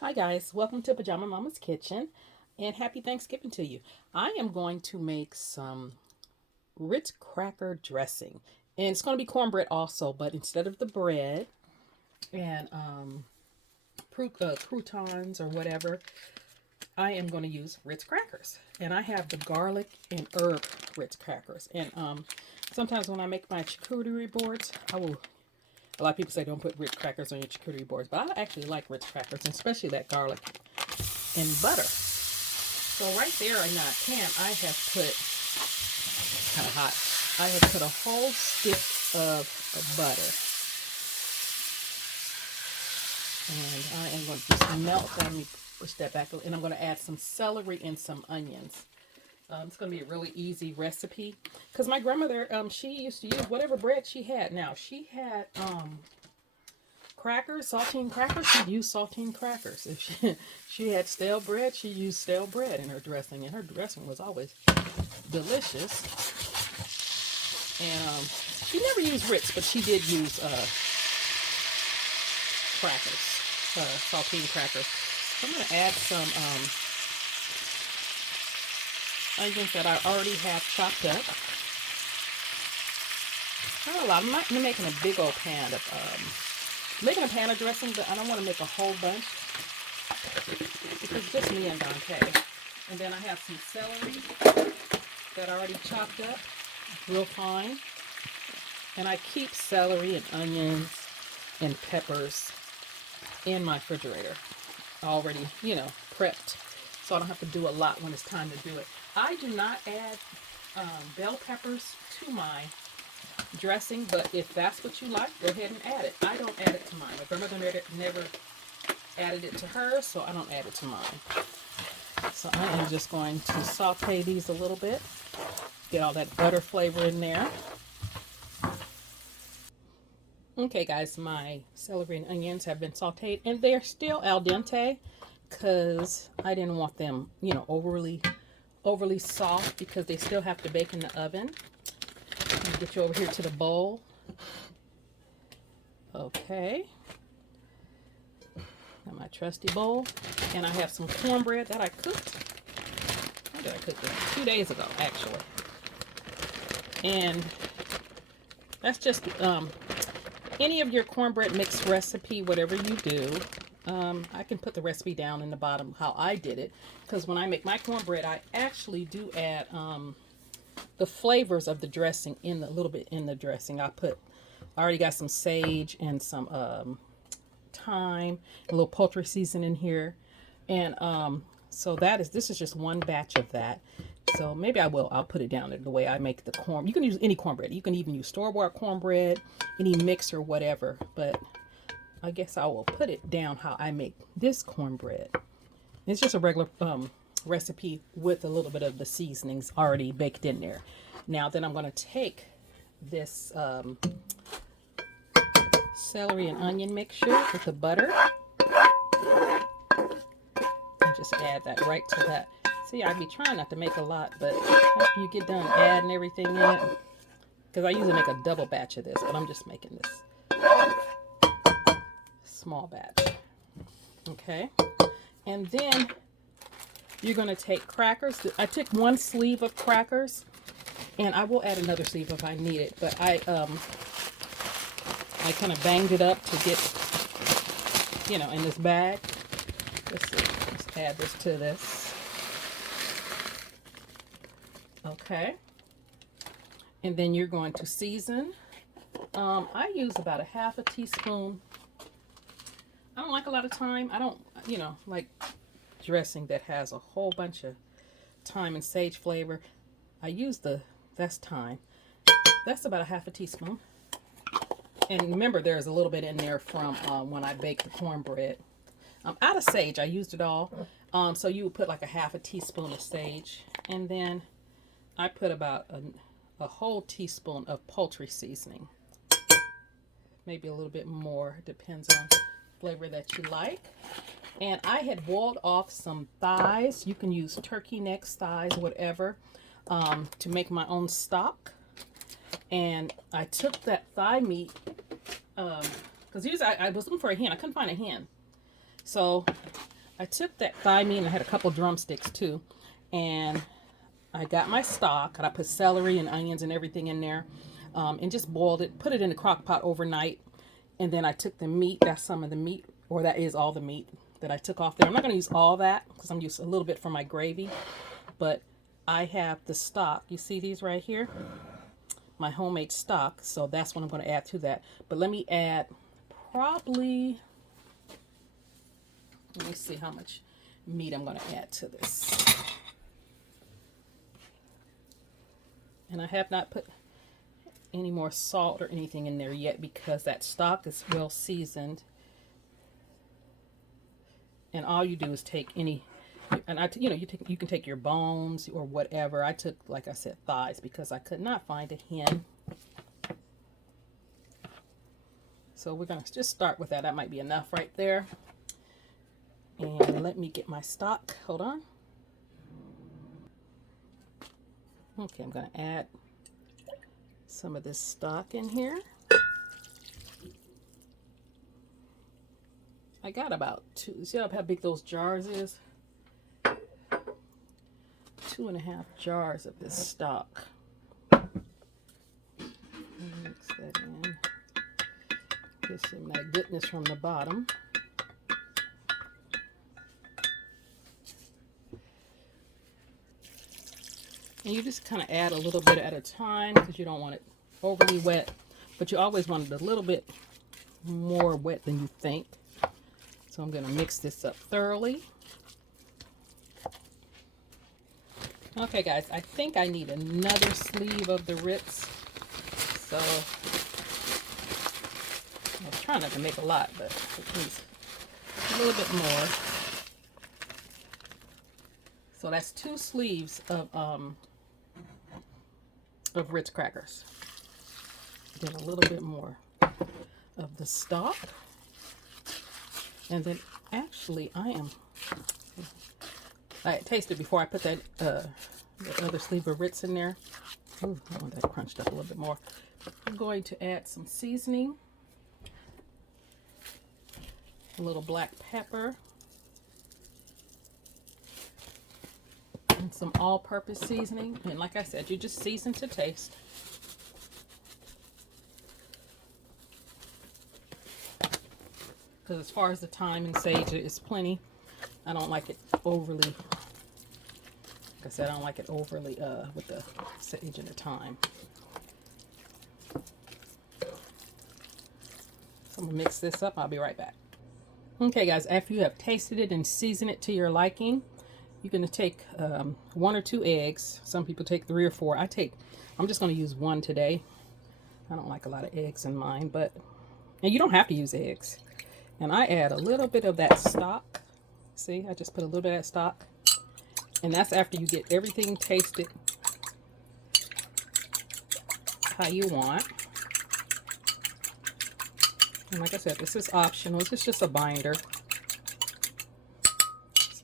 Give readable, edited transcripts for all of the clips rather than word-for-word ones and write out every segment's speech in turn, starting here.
Hi guys, welcome to Pajama Mama's Kitchen and happy Thanksgiving to you. I am going to make some Ritz cracker dressing and it's going to be cornbread also, but instead of the bread and croutons or whatever, I am going to use Ritz crackers. And I have the garlic and herb Ritz crackers. And sometimes when I make my charcuterie boards, a lot of people say don't put Ritz crackers on your charcuterie boards, but I actually like Ritz crackers, and especially that garlic and butter. So right there in that pan, I have put, kind of hot, I have put a whole stick of butter. And I am going to just melt that. Let me push that back. And I'm going to add some celery and some onions. It's going to be a really easy recipe. Because my grandmother, she used to use whatever bread she had. Now, she had crackers, saltine crackers. She'd use saltine crackers. If she had stale bread, she used stale bread in her dressing. And her dressing was always delicious. And she never used Ritz, but she did use crackers, saltine crackers. So I'm going to add some onions that I already have chopped up. Not a lot. I'm making a big old pan of making a pan of dressing, but I don't want to make a whole bunch because it's just me and Dante. And then I have some celery that I already chopped up real fine. And I keep celery and onions and peppers in my refrigerator already, prepped, so I don't have to do a lot when it's time to do it. I do not add bell peppers to my dressing, but if that's what you like, go ahead and add it. I don't add it to mine. My grandmother never added it to hers, so I don't add it to mine. So I am just going to saute these a little bit, get all that butter flavor in there. Okay guys, my celery and onions have been sauteed and they're still al dente because I didn't want them, overly soft because they still have to bake in the oven. Let me get you over here to the bowl. Okay. Got my trusty bowl. And I have some cornbread that I cooked. When did I cook this? 2 days ago, actually. And that's just any of your cornbread mix recipe, whatever you do. I can put the recipe down in the bottom how I did it, because when I make my cornbread, I actually do add the flavors of the dressing in a little bit in the dressing. I already got some sage and some thyme, a little poultry seasoning here, and so this is just one batch of that. So maybe I'll put it down in the way I make the corn. You can use any cornbread. You can even use store-bought cornbread, any mix or whatever. But I guess I will put it down how I make this cornbread. It's just a regular recipe with a little bit of the seasonings already baked in there. Now then I'm going to take this celery and onion mixture with the butter and just add that right to that. See, I'd be trying not to make a lot, but after you get done adding everything in it, because I usually make a double batch of this, but I'm just making this small batch. Okay. And then you're going to take crackers. I took one sleeve of crackers, and I will add another sleeve if I need it, but I kind of banged it up to get, in this bag. Let's see. Let's add this to this. Okay, and then you're going to season. I use about a half a teaspoon. I don't like a lot of thyme. I don't, like dressing that has a whole bunch of thyme and sage flavor. I use that's thyme. That's about a half a teaspoon. And remember, there's a little bit in there from when I baked the cornbread. Out of sage, I used it all. So you would put like a half a teaspoon of sage, and then I put about a whole teaspoon of poultry seasoning. Maybe a little bit more, depends on flavor that you like. And I had boiled off some thighs. You can use turkey necks, thighs, whatever, to make my own stock. And I took that thigh meat, because usually I was looking for a hen. I couldn't find a hen. So I took that thyme and I had a couple drumsticks too, and I got my stock and I put celery and onions and everything in there, and just boiled it, put it in the crock pot overnight. And then I took the meat, that's some of the meat, or that is all the meat that I took off there. I'm not going to use all that because I'm using a little bit for my gravy, but I have the stock. You see these right here? My homemade stock. So that's what I'm going to add to that. But let me add probably, let me see how much meat I'm going to add to this. And I have not put any more salt or anything in there yet because that stock is well seasoned. And all you do is take any, and you can take your bones or whatever. I took, like I said, thighs because I could not find a hen. So we're gonna just start with that. That might be enough right there. And let me get my stock. Hold on. Okay, I'm gonna add some of this stock in here. I got about two. See how big those jars is? 2.5 jars of this stock. Mix that in. Get some of that goodness from the bottom. And you just kind of add a little bit at a time because you don't want it overly wet, but you always want it a little bit more wet than you think. So I'm going to mix this up thoroughly. Okay guys, I think I need another sleeve of the Ritz. So I was trying not to make a lot, but it needs a little bit more. So that's 2 sleeves of Ritz crackers. Then a little bit more of the stock. And then actually I tasted before I put that the other sleeve of Ritz in there. Ooh, I want that crunched up a little bit more. I'm going to add some seasoning. A little black pepper. And some all-purpose seasoning. And like I said, you just season to taste. Because as far as the thyme and sage, it's plenty. I don't like it overly, like I said, I don't like it overly with the sage and the thyme. So I'm going to mix this up. I'll be right back. Okay guys, after you have tasted it and seasoned it to your liking, you're going to take 1 or 2 eggs. Some people take 3 or 4. I'm just going to use 1 today. I don't like a lot of eggs in mine, and you don't have to use eggs. And I add a little bit of that stock. See, I just put a little bit of that stock. And that's after you get everything tasted how you want. And like I said, this is optional. This is just a binder. So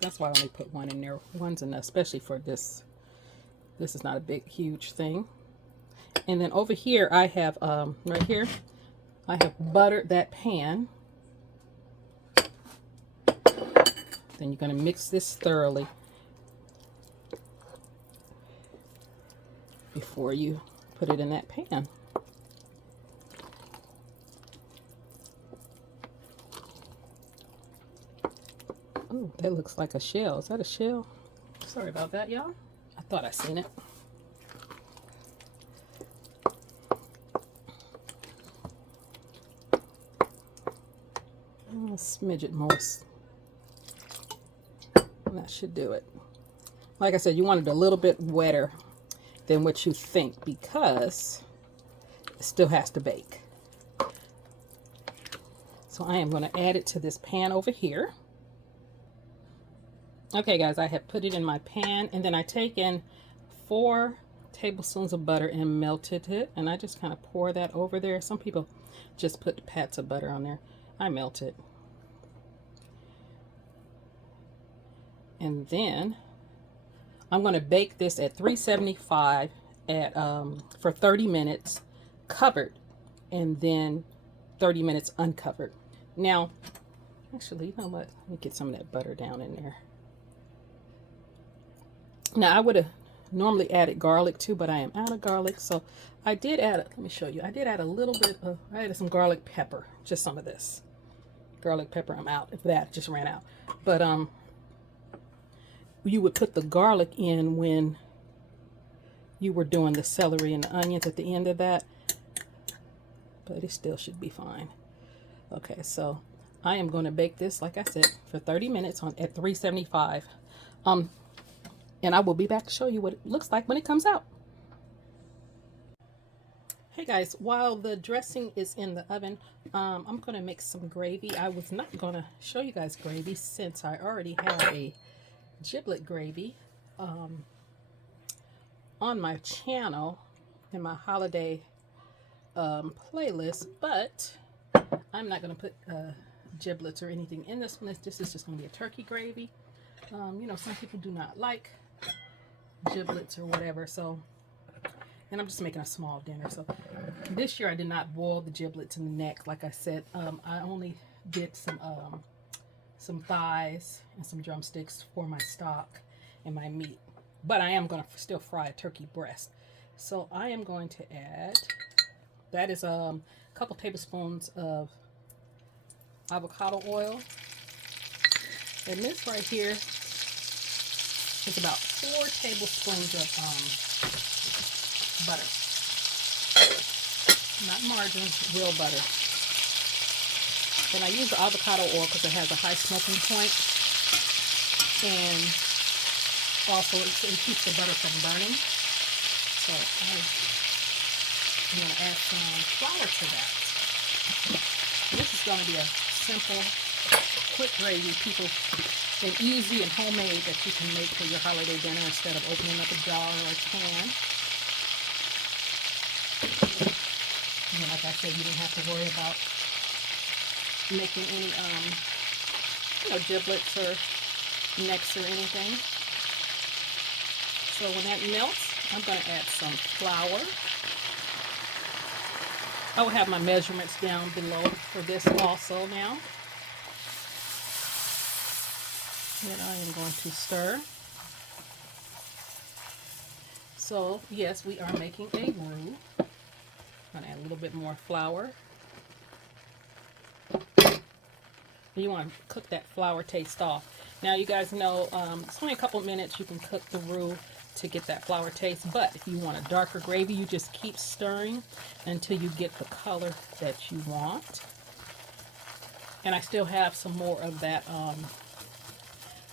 that's why I only put 1 in there. 1's enough, especially for this. This is not a big, huge thing. And then over here, I have, right here, I have buttered that pan. Then you're going to mix this thoroughly before you put it in that pan. Oh, that looks like a shell. Is that a shell? Sorry about that, y'all. I thought I seen it. A smidget more. That should do it. Like I said, you want it a little bit wetter than what you think because it still has to bake. So I am going to add it to this pan over here. Okay guys, I have put it in my pan, and then I take in 4 tablespoons of butter and melted it, and I just kind of pour that over there. Some people just put pats of butter on there. I melt it. And then I'm going to bake this at 375 for 30 minutes covered, and then 30 minutes uncovered. Now, Actually, you know what? Let me get some of that butter down in there. Now, I would have normally added garlic too, but I am out of garlic. So I did add, let me show you. I did add a little bit of, I added some garlic pepper, just some of this. Garlic pepper, I'm out. If that just ran out. But you would put the garlic in when you were doing the celery and the onions at the end of that. But it still should be fine. Okay, so I am going to bake this, like I said, for 30 minutes at 375. And I will be back to show you what it looks like when it comes out. Hey guys, while the dressing is in the oven, I'm going to make some gravy. I was not going to show you guys gravy since I already have a giblet gravy on my channel in my holiday playlist, but I'm not going to put giblets or anything in this one. This is just going to be a turkey gravy. You know, some people do not like giblets or whatever, so, and I'm just making a small dinner. So this year I did not boil the giblets in the neck. Like I said, I only did some thighs and some drumsticks for my stock and my meat, but I am going to still fry a turkey breast. So I am going to add, that is a couple tablespoons of avocado oil, and this right here is about 4 tablespoons of butter, not margarine, real butter. And I use the avocado oil because it has a high smoking point, and also it keeps the butter from burning. So I'm going to add some flour to that. This is going to be a simple, quick gravy, people, and easy and homemade that you can make for your holiday dinner instead of opening up a jar or a can. And like I said, you didn't have to worry about making any you know, giblets or necks or anything. So when that melts, I'm going to add some flour. I will have my measurements down below for this also now. And I am going to stir. So yes, we are making a roux. I'm going to add a little bit more flour. You want to cook that flour taste off. Now you guys know it's only a couple minutes you can cook the roux to get that flour taste, but if you want a darker gravy, you just keep stirring until you get the color that you want. And I still have some more of that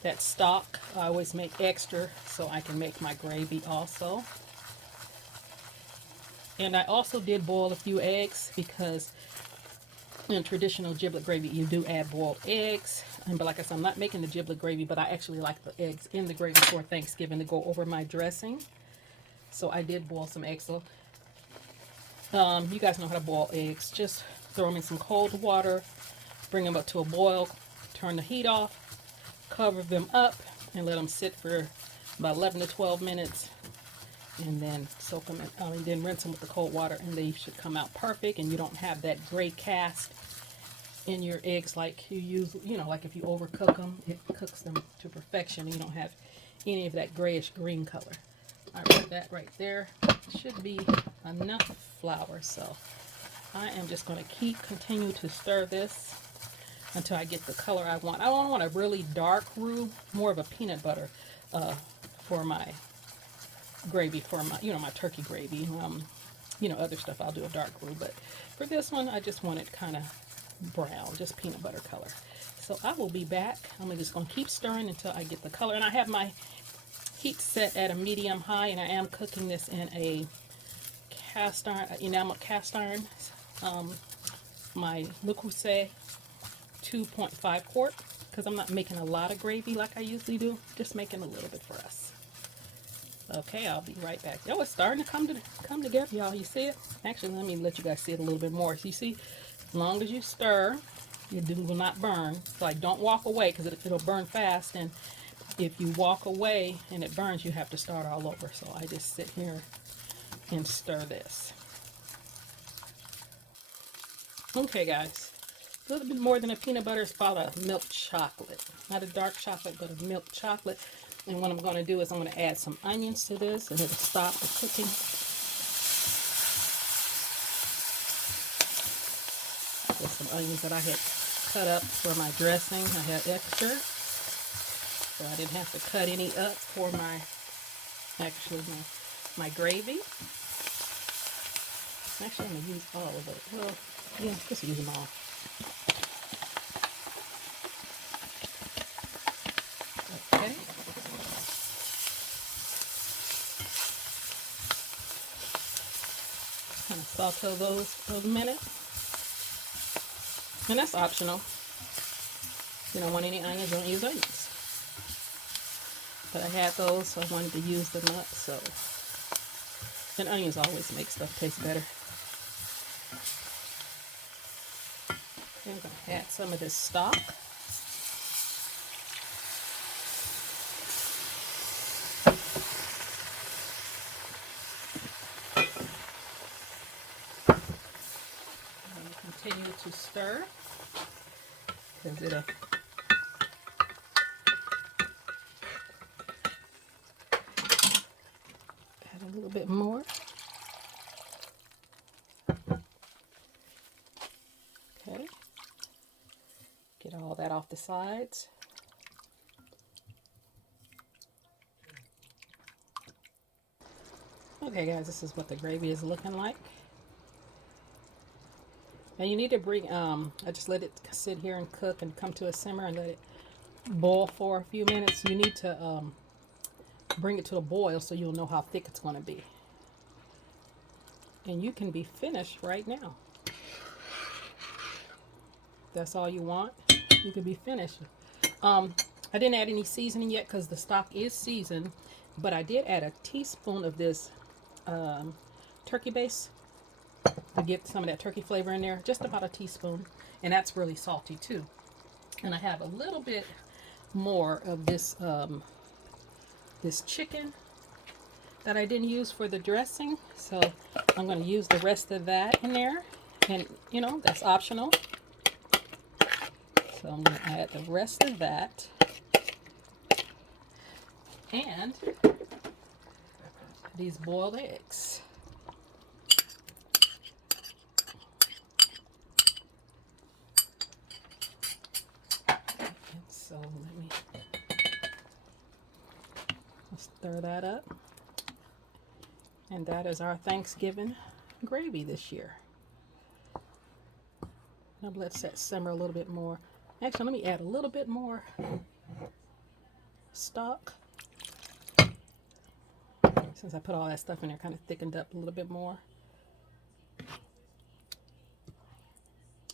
that stock. I always make extra so I can make my gravy also. And I also did boil a few eggs because in traditional giblet gravy you do add boiled eggs. But like I said, I'm not making the giblet gravy, but I actually like the eggs in the gravy for Thanksgiving to go over my dressing. So I did boil some eggs. So you guys know how to boil eggs. Just throw them in some cold water, bring them up to a boil, turn the heat off, cover them up, and let them sit for about 11 to 12 minutes. And then soak them in, and then rinse them with the cold water, and they should come out perfect. And you don't have that gray cast in your eggs like you use, you know, like if you overcook them, it cooks them to perfection and you don't have any of that grayish green color. All right, that right there should be enough flour. So I am just going to continue to stir this until I get the color I want. I don't want a really dark roux, more of a peanut butter for my gravy, for my, you know, my turkey gravy. You know, other stuff I'll do a dark roux, but for this one I just want it kind of brown, just peanut butter color. So I will be back. I'm just going to keep stirring until I get the color. And I have my heat set at a medium high, and I am cooking this in a cast iron, enameled cast iron, my Le Creuset 2.5 quart, because I'm not making a lot of gravy like I usually do, just making a little bit for us. Okay, I'll be right back. Oh, it's starting to come together, y'all. You see it? Actually, let me let you guys see it a little bit more. So you see, as long as you stir, it will not burn. So like, don't walk away because it'll burn fast. And if you walk away and it burns, you have to start all over. So I just sit here and stir this. Okay, guys. A little bit more than a peanut butter. It's about a milk chocolate. Not a dark chocolate, but a milk chocolate. And what I'm going to do is I'm going to add some onions to this, and it'll stop the cooking. There's some onions that I had cut up for my dressing. I had extra, so I didn't have to cut any up for my gravy. Actually, I'm going to use all of it. Well, yeah, just use them all. Okay. Kind of saute those for a minute. And that's optional. If you don't want any onions, don't use onions. But I had those, so I wanted to use them up. So, and onions always make stuff taste better. Okay, I'm going to add some of this stock. Continue to stir because it'll add a little bit more. Okay, get all that off the sides. Okay guys, this is what the gravy is looking like. And you need to bring, I just let it sit here and cook and come to a simmer and let it boil for a few minutes. You need to bring it to a boil so you'll know how thick it's going to be. And you can be finished right now. If that's all you want, you can be finished. I didn't add any seasoning yet because the stock is seasoned, but I did add a teaspoon of this turkey base to get some of that turkey flavor in there, just about a teaspoon, and that's really salty too. And I have a little bit more of this this chicken that I didn't use for the dressing, so I'm going to use the rest of that in there, and you know, that's optional. So I'm going to add the rest of that, and these boiled eggs. So let me stir that up. And that is our Thanksgiving gravy this year. Now let's let simmer a little bit more. Actually, let me add a little bit more stock. Since I put all that stuff in there, kind of thickened up a little bit more.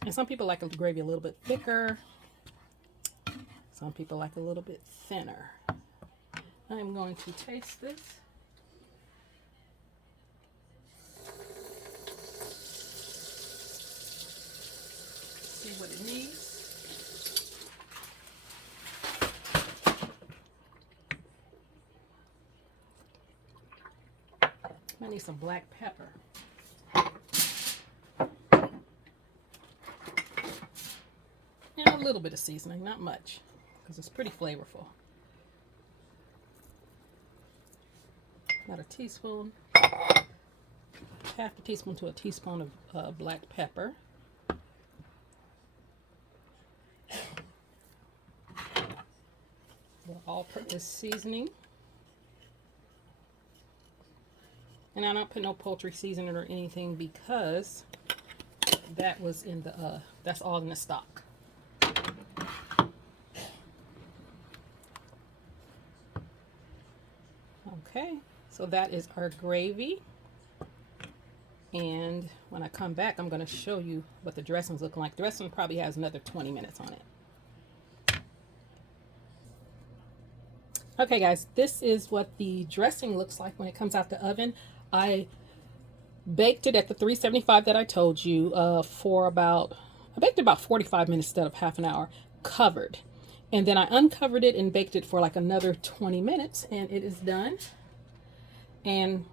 And some people like the gravy a little bit thicker. Some people like a little bit thinner. I'm going to taste this. See what it needs. I need some black pepper. And a little bit of seasoning, not much, because it's pretty flavorful. About a teaspoon, half a teaspoon to a teaspoon of black pepper. The all-purpose seasoning. And I don't put no poultry seasoning or anything because that was in the, that's all in the stock. Okay, so that is our gravy. And when I come back, I'm going to show you what the dressing's looking like. The dressing probably has another 20 minutes on it. Okay guys, this is what the dressing looks like when it comes out the oven. I baked it at the 375 that I told you for about, I baked it about 45 minutes instead of half an hour, covered. And then I uncovered it and baked it for like another 20 minutes and it is done. And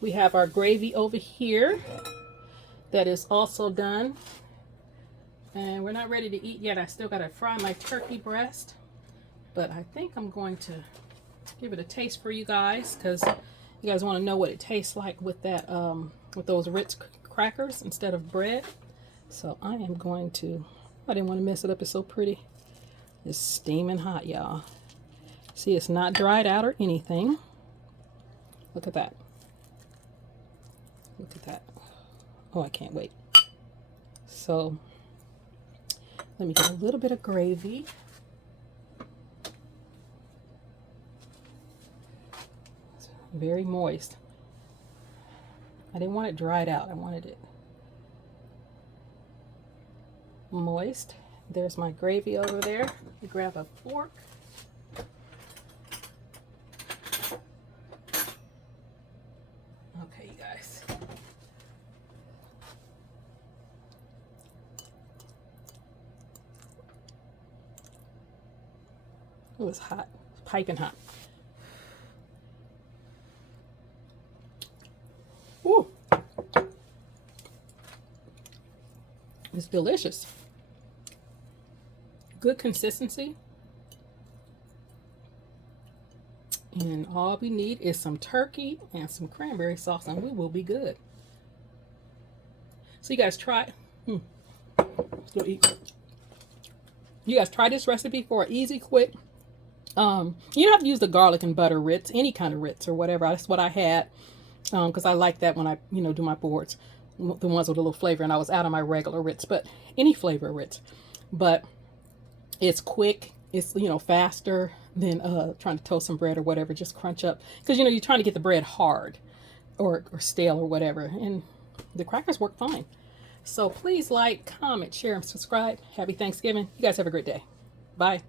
we have our gravy over here that is also done. And we're not ready to eat yet. I still gotta fry my turkey breast, but I think I'm going to give it a taste for you guys, because you guys want to know what it tastes like with that with those Ritz crackers instead of bread. So I am going to, I didn't want to mess it up. It's so pretty. It's steaming hot, y'all. See, it's not dried out or anything. Look at that. Look at that. Oh, I can't wait. So let me get a little bit of gravy. It's very moist. I didn't want it dried out. I wanted it moist. There's my gravy over there. You grab a fork. Okay, you guys. It was hot. It's piping hot. Ooh. It's delicious. Good consistency. And all we need is some turkey and some cranberry sauce, and we will be good. So you guys try. Still eat. You guys try this recipe for an easy, quick. You don't have to use the garlic and butter Ritz, any kind of Ritz or whatever. That's what I had, because I like that when I, do my boards, the ones with a little flavor, and I was out of my regular Ritz, but any flavor Ritz. But it's quick. It's, faster than trying to toast some bread or whatever. Just crunch up, because you're trying to get the bread hard or stale or whatever, and the crackers work fine. So please like, comment, share, and subscribe. Happy Thanksgiving. You guys have a great day. Bye.